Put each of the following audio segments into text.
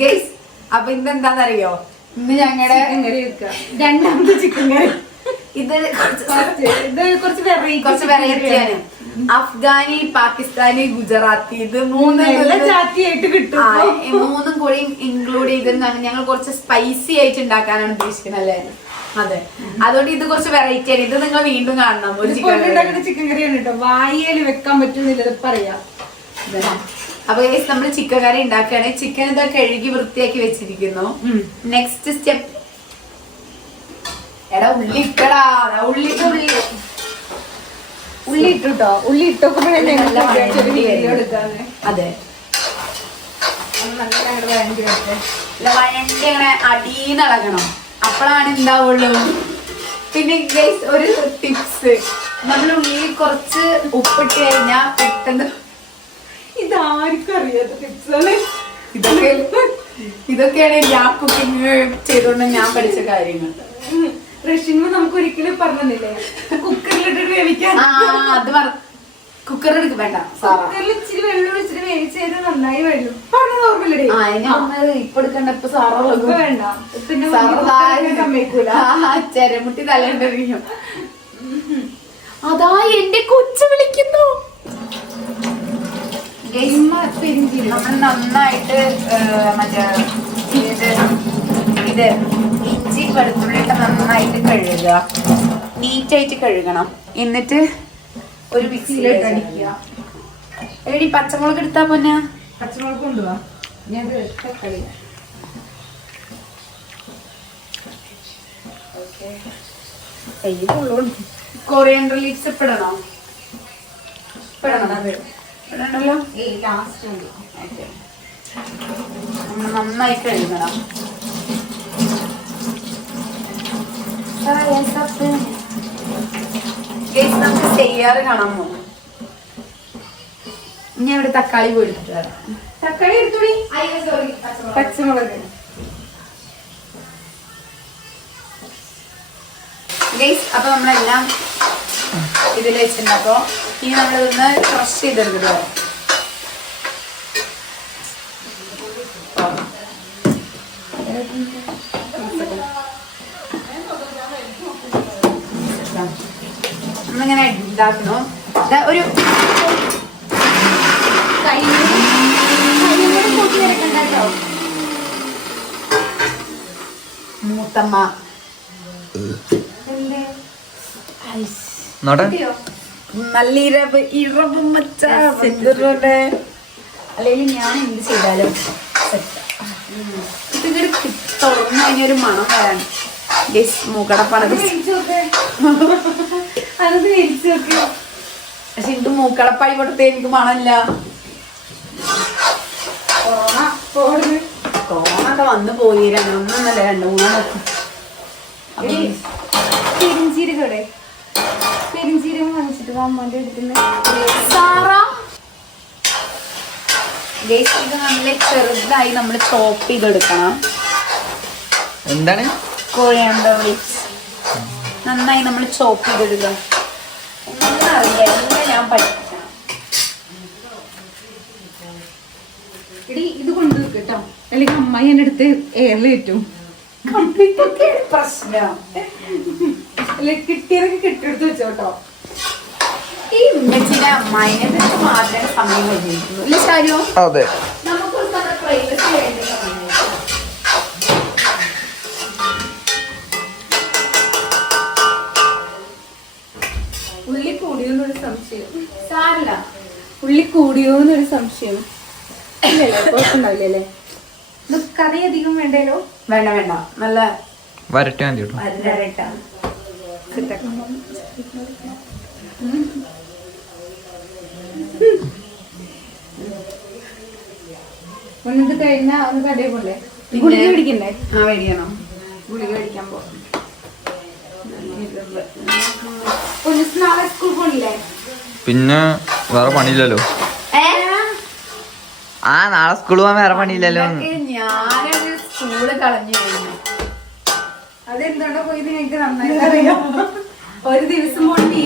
Guys അപ്പൊ ഇതെന്താന്നറിയോ? ഇന്ന് ഞങ്ങളുടെ ചിക്കൻ കറി വെക്കുക രണ്ടാമത്തെ ചിക്കൻ കറി. ഇത് കുറച്ച് ഇത് കുറച്ച് വെറൈറ്റി കുറച്ച് വെറൈറ്റിയാണ് അഫ്ഗാനി പാകിസ്ഥാനി ഗുജറാത്തി ഇത് മൂന്ന് ജാതിയായിട്ട് കിട്ടും. മൂന്നും കൂടി ഇൻക്ലൂഡ് ചെയ്തിരുന്നാണ് ഞങ്ങൾ കുറച്ച് സ്പൈസി ആയിട്ട് ഉണ്ടാക്കാനാണ് ഉദ്ദേശിക്കുന്നത് അല്ലേ? അതെ. അതുകൊണ്ട് ഇത് കുറച്ച് വെറൈറ്റി ആണ്. ഇത് നിങ്ങൾ വീണ്ടും കാണണം. ഒരു ചിക്കൻ ചിക്കൻ കറിയാണ് കേട്ടോ. വായയിൽ വെക്കാൻ പറ്റുന്നില്ല പറയാം. അപ്പൊ ഗൈസ് നമ്മൾ ചിക്കൻ കറി ഉണ്ടാക്കുകയാണെങ്കിൽ ചിക്കൻ ഇതാ കഴുകി വൃത്തിയാക്കി വെച്ചിരിക്കുന്നു. നെക്സ്റ്റ് സ്റ്റെപ്പ് എടാ ഉള്ളി ഇട്ടടാ. ഉള്ളി ഉള്ളി. ഉള്ളി ഇട്ടു കേട്ടോ ഉള്ളി ഇട്ടോക്കുമ്പോഴേ നല്ല അതെ. വഴണ്ടി അങ്ങനെ അടീന്നിളകണം അപ്പോഴാണ് ഉണ്ടാവുള്ളൂ പിന്നെ ഗൈസ് ഒരു ടിപ്സ് നമ്മൾ ഉള്ളി കുറച്ച് ഉപ്പിട്ട് കഴിഞ്ഞാൽ പെട്ടെന്ന് ഇതാർക്കും അറിയാത്ത ടിപ്സാണ് ഇതൊക്കെ ഇതൊക്കെയാണ് ഞാൻ കുക്കിംഗ് ചെയ്തുകൊണ്ട് ഞാൻ പഠിച്ച കാര്യങ്ങൾ. റഷ്യന് നമുക്ക് ഒരിക്കലും പറഞ്ഞില്ലേ? കുക്കറിലിട്ട് വേവിക്കാൻ. അത് കുക്കർ എടുക്ക് വേണ്ട കുക്കറിൽ ഇച്ചിരി വെള്ളം ഒഴിച്ചിട്ട് വേവിച്ചത് നന്നായി വരും പറഞ്ഞത് ഓർമ്മയില്ലേ ഇപ്പൊ എടുക്കണ്ട ഇപ്പൊ സാറ വേണ്ട. പിന്നെ കുക്കറിൽ സമ്മതിക്കൂല. ചെരമുട്ടി തലേണ്ടറിയും അതാ എന്റെ കൊച്ചു വിളിക്കുന്നു. നമ്മൾ നന്നായിട്ട് മറ്റേ ഇത് ഇത് ഇഞ്ചി വെളുത്തുള്ളിയിട്ട് നന്നായിട്ട് കഴുകുക. നീറ്റായിട്ട് കഴുകണം. എന്നിട്ട് ഒരു മിക്സിയിലിട്ട് അടിക്കുക. എടി പച്ചമുളക് എടുത്താ പോന്നെ. പച്ചമുളക് കൊണ്ടുപോവാ ഞാൻ തക്കാളി. കൊറിയൻഡർ ലീവ്സ് ഇപ്പിടണോ? ഇപ്പിടണം. അത് ഇടണല്ലോ ഏയ് ലാസ്റ്റ് ഉണ്ട് ഓക്കേ. നമ്മൾ നന്നായി കഴുകണം Guys, നമുക്ക് ചെയ്യാറ് കാണാൻ പോകും ഇനി അവിടെ തക്കാളി പോയി എടുത്തിട്ട് വരാം. തക്കാളി എടുത്തോടി പച്ചമുളക്. ഗൈസ് അപ്പൊ നമ്മളെല്ലാം ഇതിൽ വെച്ചിട്ടുണ്ട്. അപ്പൊ ഇനി നമ്മളിതൊന്ന് ക്രഷ് ചെയ്തെടുത്തിട്ട് വരാം. നമ്മളിങ്ങനെ ഉണ്ടാക്കുന്നു ദാ ഒരു മൂത്തമ്മ. നല്ല ഇരവ് ഇറവ് മച്ചാറുണ്ട് അല്ലെങ്കിൽ ഞാൻ എന്ത് ചെയ്താലും ഇതിങ്ങോട്ട് തുറന്നു കഴിഞ്ഞൊരു മണം വരാണ് മൂക്കടപ്പാണത് പക്ഷെ എനിക്ക് മൂക്കടപ്പായി കൊടുത്തേ എനിക്ക് മണമില്ല. പോടുന്നു കോണൊക്കെ വന്നു പോയി ഒന്നല്ല രണ്ട് എടി, പെരിഞ്ചീരകടെ പെരിഞ്ചീരകം വാങ്ങിച്ചിട്ട് അമ്മന്റെ എടുക്കുന്ന സാറ ഗൈസ് ഇത് നല്ല ചെറുതായി നമ്മൾ ചോപ്പ് ചെയ്തെടുക്കണം. എന്താണ്? കോഴിയാണ്ടോ. നന്നായി നമ്മൾ ചോപ്പ് ചെയ്തെടുക്കണം. ഒന്നും അറിയില്ല എല്ലാം ഞാൻ പഠിക്കണം എടി ഇത് കൊണ്ടുവെക്ക് കേട്ടോ. അല്ലെങ്കിൽ അമ്മായി എന്റെ അടുത്ത് ഇതൊക്കെ പ്രശ്നം. കിട്ടിയതൊക്കെ കിട്ടിയെടുത്ത് വെച്ചോട്ടോ ഈ അമ്മായിനെ ഇതൊക്കെ മാറ്റാൻ സമയം കഴിഞ്ഞിരിക്കുന്നു ഇല്ല ശാരോ അതെ. നമുക്ക് പ്രൈവസി വേണ്ട ഉള്ളി കൂടിയോന്നൊരു സംശയം. സാറില്ല ഉള്ളി കൂടിയോന്നൊരു സംശയം. ഇല്ലല്ലേ കുഴപ്പമുണ്ടാവില്ലല്ലേ? ഇത് കറി അധികം വേണ്ടല്ലോ വേണ്ട വേണ്ട. നല്ല വരട്ടെ മതി ഒന്ന് കടയിൽ പോലെ പിന്നെ- ഗുളിക പിടിക്കണ്ടേ ആ മേടിക്കണം. ഗുളിക കഴിക്കാൻ പോ. പൊന്നിസ് നാളെ സ്കൂൾ പിന്നെ വേറെ പണിയില്ലല്ലോ. ആ നാളെ സ്കൂളിൽ പോകാൻ വേറെ പണിയില്ലല്ലോ. ഇതൊക്കെ ഞാനൊരു സ്കൂൾ കളഞ്ഞു കഴിഞ്ഞു. അതെന്താണോ പോയത് ഞങ്ങൾക്ക് നന്നായിട്ട് അറിയാം. ഒരു ദിവസം പോയി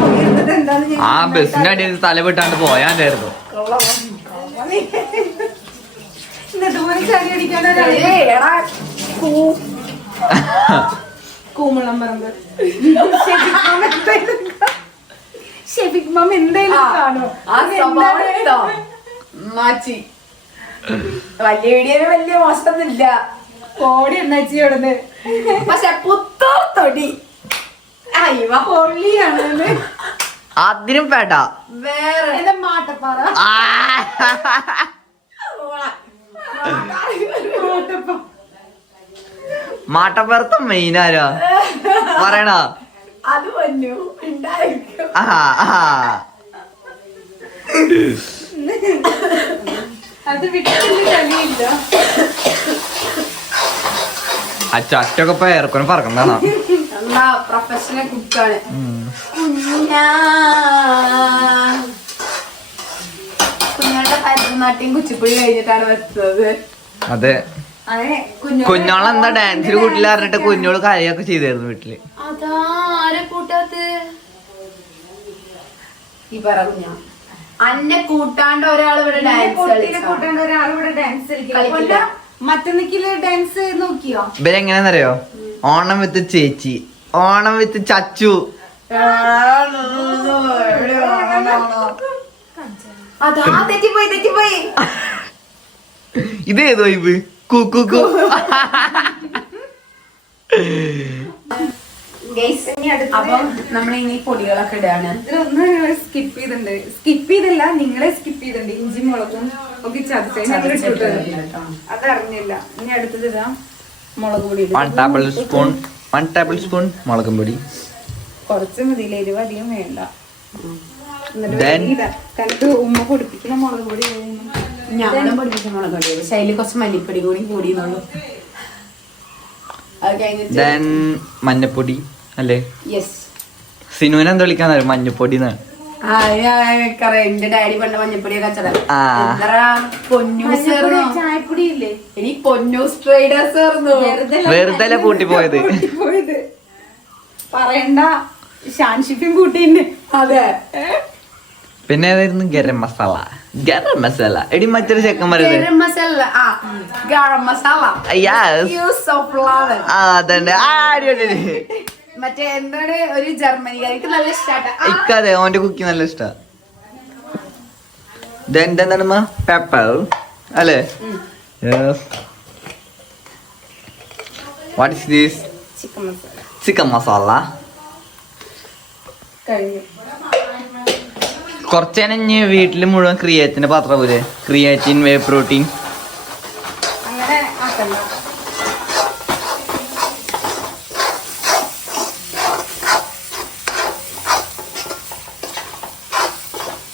പോയിരുന്നത് എന്താന്ന് ആ ബസ്സിന്റെ അടിയിൽ തല വിട്ടാണ്ട് പോയാണ്ടായിരുന്നു ഇതുപോലെ ചാടി അടിക്കാൻ ഒരാളെ ഏയ് എടാ, കൂ- കൂമുളം പറമ്പ്. ഷെഫിക് മാം എന്തായാലും കാണും? മാറ്റി വലിയ വീഡിയോ വലിയ മോശമൊന്നുമില്ല. ഓടി എണ്ണച്ചി ഇവിടുന്ന്. പക്ഷെ പുത്തൂർ തൊടി. അയ്യോ പൊള്ളിയാണ്. അതിനും പേട്ട വേറെ. മാട്ടപ്പാറ? മാട്ടപ്പുറത്ത് മെയിനാരോ ആരോ? പറയണ? അത് വന്നു. അത് വിട്ടില്ല ആ ചട്ടൊക്കെ ഇപ്പൊ ഏറെക്കൊനെ പറക്കണ്ടാണോ പ്രൊഫഷണൽ കുക്കാണ് ഭരതനാട്യം കുച്ചിപ്പുഴി കഴിഞ്ഞിട്ടാണ് വെച്ചത് അതെ. അതെ എന്താ കുഞ്ഞോളെന്താ ഡാൻസിൽ കൂട്ടില്ല പറഞ്ഞിട്ട് കുഞ്ഞോൾ കാര്യമൊക്കെ ചെയ്തായിരുന്നു വീട്ടിൽ. അതാ ആരെ കൂട്ടാത്ത്? ഈ പറഞ്ഞ അന്നെ കൂട്ടാണ്ട് ഒരാൾ ഇവിടെ ഡാൻസ് കൂട്ടേണ്ട ഒരാൾ ഇവിടെ ഡാൻസ്. മറ്റന്നിക്കിൽ ഡാൻസ് നോക്കിയോ? ഇവരെങ്ങനെയാന്നറിയോ? ഓണം വിത്ത് ചേച്ചി. ഓണം വിത്ത് ചച്ചു. കു ഗൈസ് അപ്പം നമ്മൾ ഇനി പൊടികളൊക്കെ ഇടാണ്. ഇതിലൊന്ന് സ്കിപ്പ് ചെയ്തിട്ടുണ്ട്. സ്കിപ്പ് ചെയ്തില്ല നിങ്ങളെ സ്കിപ്പ് ചെയ്തിട്ടുണ്ട്. ഇഞ്ചി മുളകും ഒക്കെ അതറിഞ്ഞില്ല. ഇനി അടുത്തത് ഇതാ മുളക് പൊടി one tablespoon one tablespoon മുളകും പൊടി. കുറച്ച് മതിയില്ല എരിവ് അധികം വേണ്ട എന്നിട്ട് ഉമ്മ പൊടിപ്പിക്കുന്ന മുളക് പൊടി വേണം. ഞങ്ങളും പഠിപ്പിച്ച മുളക് പൊടി. പക്ഷെ അതിൽ കുറച്ച് മല്ലിപ്പൊടി കൂടി കൂടിയെന്നുള്ളൂ. അത് കഴിഞ്ഞിട്ട് ദെൻ മഞ്ഞപ്പൊടി അല്ലേ? യെസ് സിനുവിനെ എന്താ വിളിക്കാൻ മഞ്ഞപ്പൊടി എന്നാണ് എന്റെ ഡാഡി പണ്ട് മഞ്ഞപ്പൊടിയൊക്കെ ഇനി പൊന്നൂസ് ട്രേഡേഴ്സ് വെറുതെ കൂട്ടി പോയത് പറയണ്ട. ഷാൻഷിഫും കൂട്ടിണ്ട് അതെ. പിന്നെ ഏതായിരുന്നു? ഗരം മസാല. ഗരം മസാല. എടി മറ്റൊരു ചെക്കൻ പറയുന്നത്. ആ അതന്നെ. ആ അടിപൊളി. മറ്റേ എന്താണ്? ഒരു ജർമ്മനിക്കാർക്ക് നല്ല ഇഷ്ടാട്ട. ഇക്കതെ ഓന്റെ കുക്കി നല്ല ഇഷ്ടാ. എന്താണ് പെപ്പർ അല്ലേ? What is this chicken masala chicken masala കഴിഞ്ഞു. കുറച്ചേരം ഇനി വീട്ടിൽ മുഴുവൻ ക്രിയേറ്റിന്റെ പാത്രം പോലെ. ക്രിയേറ്റിൻ വേ പ്രോട്ടീൻ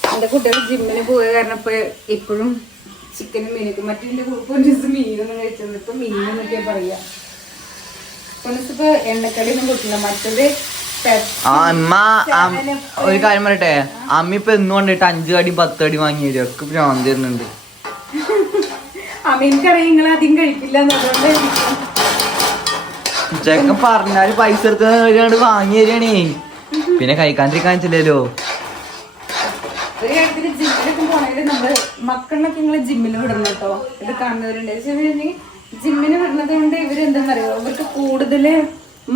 എന്റെ കുട്ടികൾ ജിമ്മിന് പോയ കാരണം ഇപ്പൊ ഇപ്പോഴും ചിക്കനും മീനൊക്കെ മറ്റേ പൊന്നിസ് മീനൊന്നും കഴിച്ചത് ഇപ്പൊ പറയാ. എണ്ണക്കടിയൊന്നും എണ്ണക്കടി ഒന്നും കൂട്ടില്ല മറ്റത് അമ്മ ഒരു കാര്യം പറയട്ടെ? അമ്മ ഇപ്പൊ എന്ന് കൊണ്ടിട്ട് അഞ്ചു കടി പത്ത് കടി വാങ്ങി തരും ഒക്കെ ഭ്രാന്തി തരുന്നുണ്ട്. ചെക്കൻ പറഞ്ഞാൽ പൈസ എടുത്ത് വാങ്ങി തരണേ പിന്നെ കഴിക്കാണ്ടിരിക്കാൻ വെച്ചില്ലല്ലോ മക്കളിനൊക്കെ നിങ്ങൾ ജിമ്മിൽ വിടണം കേട്ടോ. ഇത് കാണുന്നവരുണ്ട്. ജിമ്മിന് വിടുന്നത് കൊണ്ട് ഇവർ പറയുക അവർക്ക് കൂടുതൽ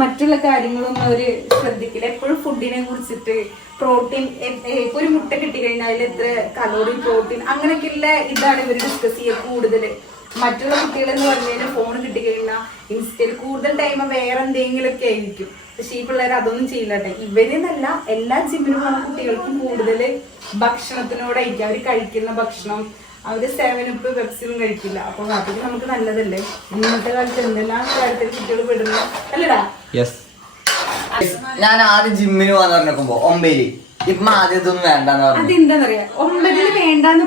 മറ്റുള്ള കാര്യങ്ങളൊന്നും അവർ ശ്രദ്ധിക്കില്ല. എപ്പോഴും ഫുഡിനെ കുറിച്ചിട്ട് പ്രോട്ടീൻ ഇപ്പൊ ഒരു മുട്ട കിട്ടിക്കഴിഞ്ഞാൽ അതിൽ എത്ര കലോറി പ്രോട്ടീൻ അങ്ങനെയൊക്കെയുള്ള ഇതാണ് ഇവർ ഡിസ്കസ് ചെയ്യുക കൂടുതൽ. മറ്റുള്ള കുട്ടികളെന്ന് പറഞ്ഞു കഴിഞ്ഞാൽ ഫോൺ കിട്ടിക്കഴിഞ്ഞാൽ ഇൻസ്റ്റയിൽ കൂടുതൽ ടൈം വേറെ എന്തെങ്കിലുമൊക്കെ ആയിരിക്കും. പക്ഷെ ഈ പിള്ളേർ അതൊന്നും ചെയ്യില്ല കേട്ടോ. ഇവരെന്നല്ല എല്ലാ ജിമ്മിലും പോകുന്ന കുട്ടികൾക്കും കൂടുതൽ ഭക്ഷണത്തിനോടായിരിക്കും. അവർ കഴിക്കുന്ന ഭക്ഷണം അവർ സെവനപ്പ് പെപ്സിയും കഴിക്കില്ല. അപ്പൊ അതൊക്കെ നമുക്ക് നല്ലതല്ലേ? ഇന്നത്തെ കാലത്ത് എന്തെല്ലാം കാര്യത്തിൽ കുട്ടികൾ വിടുന്നു അല്ലടാ യെസ് ഞാൻ ആദ്യം ജിമ്മിന് പോകാൻ പറഞ്ഞപ്പോ ഒമ്പേരി ഇപ്പൊ ആദ്യം ഇതൊന്നും വേണ്ടെന്ന് പറഞ്ഞു. അതെന്താന്നറിയാ? വേണ്ടാന്ന്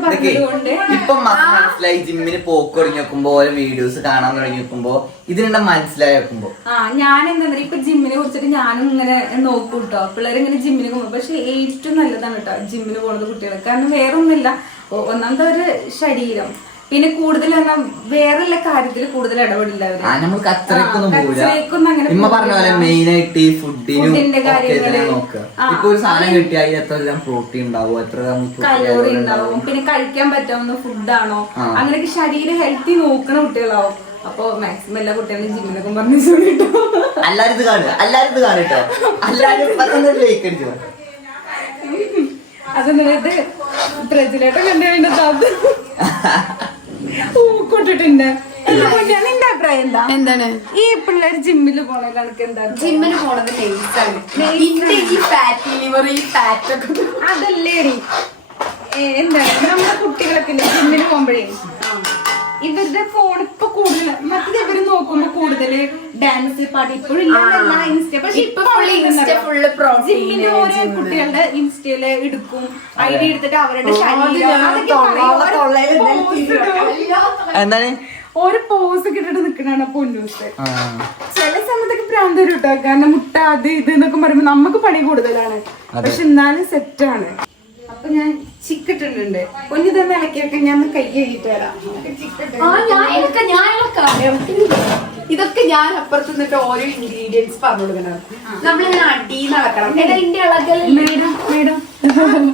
ഇപ്പൊ മനസ്സിലായി ജിമ്മിന് പോക്ക് തുടങ്ങി നോക്കുമ്പോ ഓരോ വീഡിയോസ് കാണാൻ തുടങ്ങി നോക്കുമ്പോ ഇതിനെന്താ മനസ്സിലായി നോക്കുമ്പോ ആ ഞാൻ എന്താ പറയാ ഇപ്പൊ ജിമ്മിനെ കുറിച്ചിട്ട് ഞാനും ഇങ്ങനെ നോക്കും കേട്ടോ പിള്ളേർ ഇങ്ങനെ ജിമ്മിന് പോകുമ്പോ. പക്ഷെ ഏറ്റവും നല്ലതാണ് കേട്ടോ ജിമ്മിന് പോകുന്നത് കുട്ടികൾ കാരണം വേറെ ഒന്നുമില്ല ഒന്നാമത്തെ ഒരു ശരീരം. പിന്നെ കൂടുതൽ വേറെ കാര്യത്തിൽ കൂടുതൽ ഇടപെടില്ല അത്രയ്ക്കൊന്നും ഇമ്മ പറഞ്ഞ പോലെ മെയിൻ ആയിട്ട് ഈ ഫുഡിനും നോക്കുക. ഇപ്പൊ ഒരു സാധനം കിട്ടിയാൽ അതിൽ എത്ര ഗ്രാം പ്രോട്ടീൻ ഉണ്ടാവും? എത്ര ഗ്രാം കലോറി ഉണ്ടാവും. പിന്നെ കഴിക്കാൻ പറ്റാവുന്ന ഫുഡാണോ. അങ്ങനെയൊക്കെ ശരീരം ഹെൽത്തി നോക്കണ കുട്ടികളാവും. അപ്പൊ മാക്സിമം എല്ലാ കുട്ടികളും ജിമ്മിനൊക്കെ പറഞ്ഞു എല്ലാരും ഇത് കാണുക. എല്ലാരും ഇത് കാണുട്ടോ എല്ലാരും ലൈക്ക് അടിച്ചു അതെന്നിട്ട് ബ്രസിലേട്ടൻ കണ്ടു അത്. ഊക്കൊട്ടിട്ടുണ്ട്. നിന്റെ അഭിപ്രായം എന്താ? എന്താണ്? ഈ പിള്ളേർ ജിമ്മിൽ പോണ കണക്ക് എന്താ? പോണത് ഈ ഫാറ്റ് ലിവർ ഈ ഫാറ്റ് ഒക്കെ അതല്ലേടി. ഏ, എന്താണ്? നമ്മുടെ കുട്ടികളൊക്കെ ജിമ്മിൽ പോകുമ്പോഴേ? ഇവരുടെ ഫോൺ ഇപ്പൊ കൂടുതൽ മറ്റേ ഇവർ നോക്കുമ്പോ കൂടുതൽ ഡാൻസ് പാട്ട് ഇപ്പോഴും ഇൻസ്റ്റ പക്ഷെ ഇപ്പൊ full Insta full protein, ജിമ്മിന്റെ ഓരോ. കുട്ടികളുടെ ഇൻസ്റ്റയിൽ എടുക്കും. ഐഡി എടുത്തിട്ട് അവരുടെ ശരീരം ഓരോ. എന്താണ്? പോസ് കിട്ടിട്ട് നിക്കണാണ് പൊന്നൂസ്. ചില സമയത്തൊക്കെ ഭ്രാന്ത് വരും കേട്ടോ. കാരണം മുട്ട അത് ഇത് എന്നൊക്കെ പറയുമ്പോ നമുക്ക് പണി കൂടുതലാണ്. പക്ഷെ എന്നാലും സെറ്റാണ് അപ്പൊ ഞാൻ ചിക്കിട്ടുണ്ട് പൊന്നു തന്നെ ഇളക്കിയൊക്കെ ഞാൻ ഒന്ന് കൈ കഴിഞ്ഞിട്ട് വരാം. ചിക്കട്ട് ഇതൊക്കെ ഞാൻ അപ്പുറത്ത് നിന്നിട്ട് ഓരോ ഇൻഗ്രീഡിയൻസ് പറഞ്ഞു കൊടുക്കണം നമ്മളിങ്ങനെ അടിയിൽ നടക്കണം. എന്റെ ഇന്റെ അളകൽ മേഡം മേഡം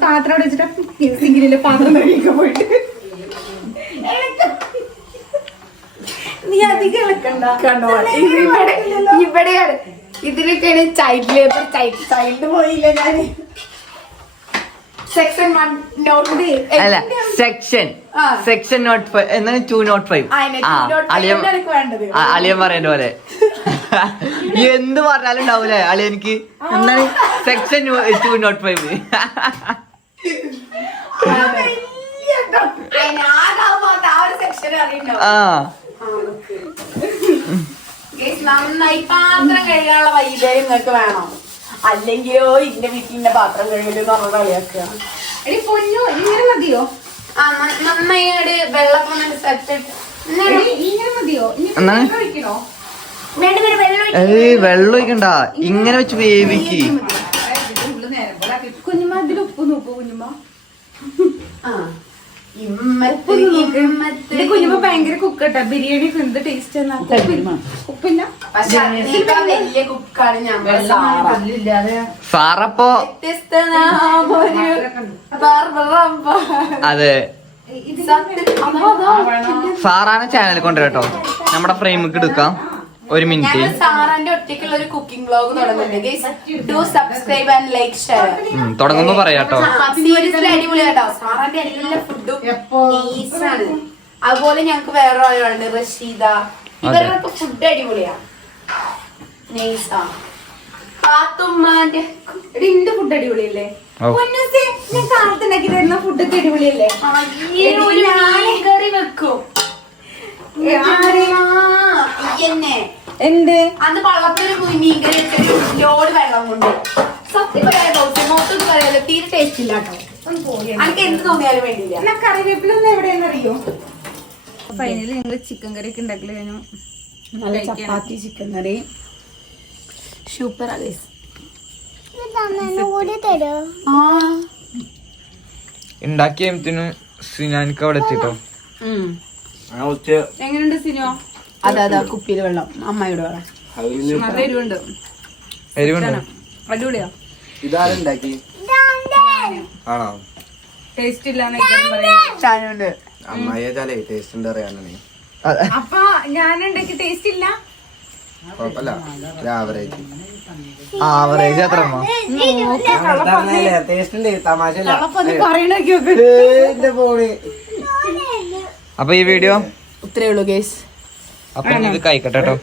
പാത്രം സിങ്കിലെ പാത്രം കഴിക്കാൻ പോയിട്ട്. നീ അധികം ഇളക്കണ്ട. കണ്ടോ? ഇവിടെ ഇവിടെയാണ്. ഇതിലൊക്കെയാണ് ചൈൽഡ് ലേബർ ചൈൽഡ് പോയില്ല ഞാൻ സെക്ഷൻ വൺ നോട്ട് അല്ല section. Section note five two note five അളിയൻ എനിക്ക് അളിയൻ പറയുന്ന പോലെ. എന്ത് പറഞ്ഞാലും ഉണ്ടാവൂലേ? അളിയനിക്ക് എന്താണ് സെക്ഷൻ ടു നോട്ട് ഫൈവ് ആ നന്നായി പാത്രം കഴുകാനുള്ള വൈകുന്നേരം നിങ്ങൾക്ക് വേണം. അല്ലെങ്കിലോ ഇതിന്റെ വീട്ടിലിന്റെ പാത്രം കഴുകൽ എന്ന് പറഞ്ഞ കളിയാക്കുക. എടി പൊന്നു ഇങ്ങനെ മതിയോ? ആ വന്നിട്ട് സെറ്റ് ഇങ്ങനെ മതിയോ? വെള്ളം ഒഴിക്കണോ? വേണ്ട വേണ്ട വെള്ളം ഒഴിക്ക്. ഏയ് വെള്ളം ഒഴിക്കണ്ട. ഇങ്ങനെ വെച്ച് വേവിക്ക്. കുഞ്ഞുമ്മ അതിൽ ഉപ്പ് നോക്കൂ കുഞ്ഞുമ്മ. ആ. കുഞ്ഞുമ്മ ഭയങ്കര കുക്കട്ട. ബിരിയാണി എന്ത് ടേസ്റ്റ് ഉപ്പില്ല? വലിയ കുക്കാണ് സാറപ്പോ അതാ. സാറാണ് ചാനൽ കൊണ്ടുവരട്ടോ നമ്മുടെ ഫ്രെയിമിക്ക് എടുക്കാം. ഒരു മിനിറ്റ്. സാറാന്റെ ഒറ്റയ്ക്കുള്ള ഒരു കുക്കിംഗ് ബ്ലോഗ് തുടങ്ങുന്നുണ്ട്. Do subscribe and like share തുടങ്ങുമ്പോ പറയാട്ടോ. സീരിയസ്ലി അടിപൊളിയാട്ടോ. സാറാന്റെ എല്ലാ ഫുഡും ആണ്. അതുപോലെ ഞങ്ങക്ക് വേറെ ഒരാളുണ്ട് റഷീദ. ഇവരുടെ ഫുഡ് അടിപൊളിയാ. നൈസാ പാത്തുമ്മാന്റെ ഇന്റെ ഫുഡ് അടിപൊളിയല്ലേ? ഞാൻ കാലത്തുണ്ടാക്കി തരുന്ന ഫുഡൊക്കെ അടിപൊളിയല്ലേ? വെക്കും. എന്നെ എന്ത്? അന്ന് വള്ളത്തിൽ മീൻ കറി ലോഡ് വെള്ളം കൊണ്ട് സത്യം പറയാൻ ദോശ മൊത്തം പറയാലോ തീരെ ടേസ്റ്റ് ഇല്ല കേട്ടോ. എനിക്ക് എന്ത് തോന്നിയാലും വേണ്ടിയില്ല എന്നാ കറിവേപ്പിലൊന്നും എവിടെയെന്ന് അറിയോ ഫൈനലി ഞങ്ങൾ ചിക്കൻ കറി ഒക്കെ ഉണ്ടാക്കി കഴിഞ്ഞു. നല്ല ചപ്പാത്തി ചിക്കൻ കറി. സൂപ്പർ അലേസ് ആ. ഉണ്ടാക്കിയതിന് സിനാനിക്ക് അവിടെ എത്തിട്ടോ? എങ്ങനെയുണ്ട് സിനിമ അതെ അതെ കുപ്പിയിൽ വെള്ളം. അമ്മയോട് നല്ല എരിവുണ്ട്. എരിവുണ്ടോ? അടിപൊളിയാ. ഇതാരുണ്ടാക്കി ആണോ? ടേസ്റ്റ് ഇല്ലാന്ന് ടേസ്റ്റ് ഉണ്ട് അറിയാനാണ് അപ്പൊ ഞാനുണ്ടാക്കി ടേസ്റ്റ് ഇല്ല? കുഴപ്പമില്ല. ആവറേജ് ആവറേജ് എത്ര അപ്പൊ ഈ വീഡിയോ ഇത്രേ ഉള്ളൂ കേസ് അപ്പൊ ഇത് കഴിക്കട്ടെ കേട്ടോ